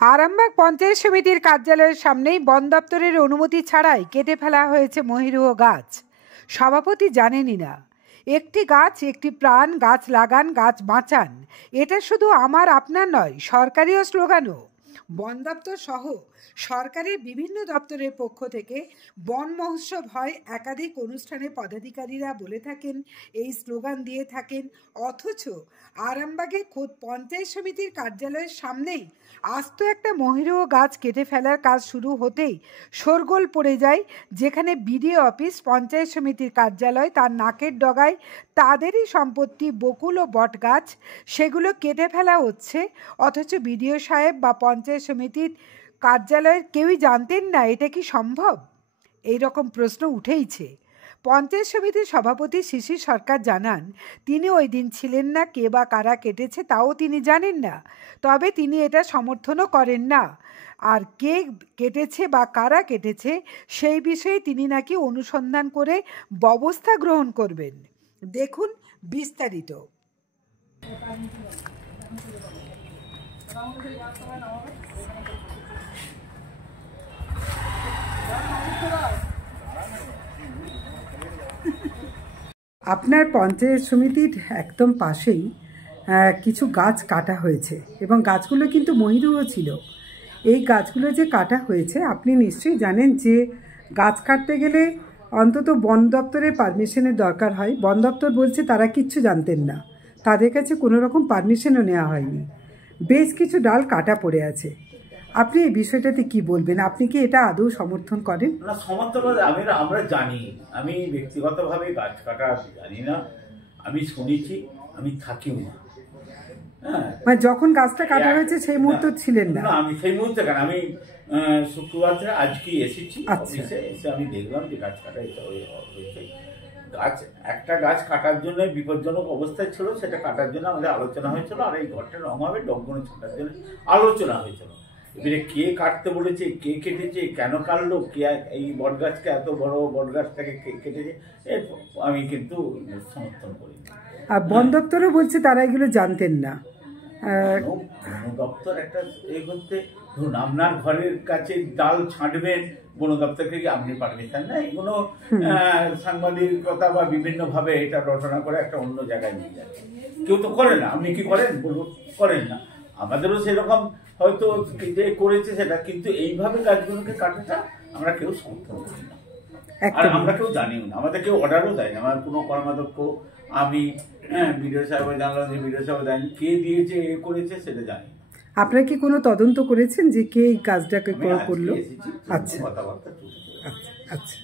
আরামবাগ পঞ্চায়েত সমিতির কার্যালয়ের সামনেই বন দপ্তরের অনুমতি ছাড়াই কেটে ফেলা হয়েছে মহিরুহ গাছ। সভাপতি জানেনই না। একটি গাছ একটি প্রাণ, গাছ লাগান, গাছ বাঁচান। এটা শুধু আমার আপনার নয়, সরকারিও স্লোগানও। বন দপ্তর সহ সরকারের বিভিন্ন দপ্তরের পক্ষ থেকে বন মহোৎসব হয়, একাধিক অনুষ্ঠানে পদাধিকারীরা বলে থাকেন, এই স্লোগান দিয়ে থাকেন, অথচ আরামবাগে খোদ পঞ্চায়েত সমিতির কার্যালয়ের সামনেই আস্ত একটা মহিরুহ গাছ কেটে ফেলার কাজ শুরু হতেই শোরগোল পড়ে যায়। যেখানে বিডিও অফিস, পঞ্চায়েত সমিতির কার্যালয়, তার নাকের ডগায় তাদেরই সম্পত্তি বকুল ও বট গাছ, সেগুলো কেটে ফেলা হচ্ছে। অথচ বিডিও সাহেব বা পঞ্চায়েত সমিতির কার্যালয়ের কেউই জানতেন না এটা কি সম্ভব। এই রকম প্রশ্ন উঠেইছে। পঞ্চায়েত সমিতির সভাপতি শিশির সরকার জানান, তিনি ওই দিন ছিলেন না, কে বা কারা কেটেছে তাও তিনি জানেন না। তবে তিনি এটা সমর্থনও করেন না। আর কে কেটেছে বা কারা কেটেছে সেই বিষয়ে তিনি নাকি অনুসন্ধান করে ব্যবস্থা গ্রহণ করবেন। দেখুন বিস্তারিত। আপনার পঞ্চায়েত সমিতির একদম পাশেই কিছু গাছ কাটা হয়েছে এবং গাছগুলো কিন্তু মহিরুহ ছিল। এই গাছগুলো যে কাটা হয়েছে আপনি নিশ্চয়ই জানেন যে গাছ কাটতে গেলে অন্তত বন দপ্তরের পারমিশনের দরকার হয়। বন দপ্তর বলছে তারা কিচ্ছু জানতেন না, তাদের কাছে কোনো রকম পারমিশনও নেওয়া হয়নি। বেশ কিছু ডাল কাটা পড়ে আছে। আপনি এই বিষয়টাতে কি বলবেন? আপনি কি এটা আদৌ সমর্থন করেন? না, সমর্থন আমরা জানি। আমি ব্যক্তিগতভাবে গাছ কাটা জানি না, আমি শুনেছি, আমি থাকিও না। মানে যখন গাছটা কাটা হয়েছে সেই মুহূর্তে ছিলেন না? আমি সেই মুহূর্তে কেন, আমি শুক্রবার থেকে আজকে এসেছি অফিসে, এসে আমি দেখলাম যে গাছ কাটা হয়েছে। একটা গাছ কাটার জন্য বিপজ্জনক অবস্থায় ছিল, সেটা কাটার জন্য আমাদের আলোচনা হয়েছিল, আর এই ঘরটা রং হবে ডঙ্গনে ছাটার জন্য আলোচনা হয়েছিল। এবারে কে কাটতে বলেছে, কে কেটেছে, কেন কাটলো, কে এই বট গাছকে, এত বড় বট গাছটাকে কে কেটেছে, আমি কিন্তু সমর্থন করি। আর বন দপ্তরও বলছে তারা এগুলো জানতেন না। বন দপ্তর একটা এই করতে, ধরুন আপনার ঘরের কাছে ডাল ছাঁটবেন, বন দপ্তরকে কি আপনি পারমিশন নেই? এগুলো সাংবাদিকতা বা বিভিন্ন ভাবে এটা রচনা করে একটা অন্য জায়গায় নিয়ে যাচ্ছে। কেউ তো করে না। আপনি কি করেন বলুন? করেন না। আমাদেরও সেরকম হয়তো যে করেছে সেটা, কিন্তু এইভাবে গাছগুলোকে কাটাটা আমরা কেউ সমর্থন করি না, আর আমরা কেউ জানিও না। আমাদের কেউ অর্ডারও দেয় না। আমার কোনো কর্মাধ্যক্ষ, আমি বিডিও সাহেব জানলাম যে বিডিও সাহেব দেয়নি, কে দিয়েছে, এ করেছে সেটা জানি। আপনারা কি কোনো তদন্ত করেছেন যে কে এই কাজটাকে করলো? আচ্ছা কথাবার্তা চলছে। আচ্ছা।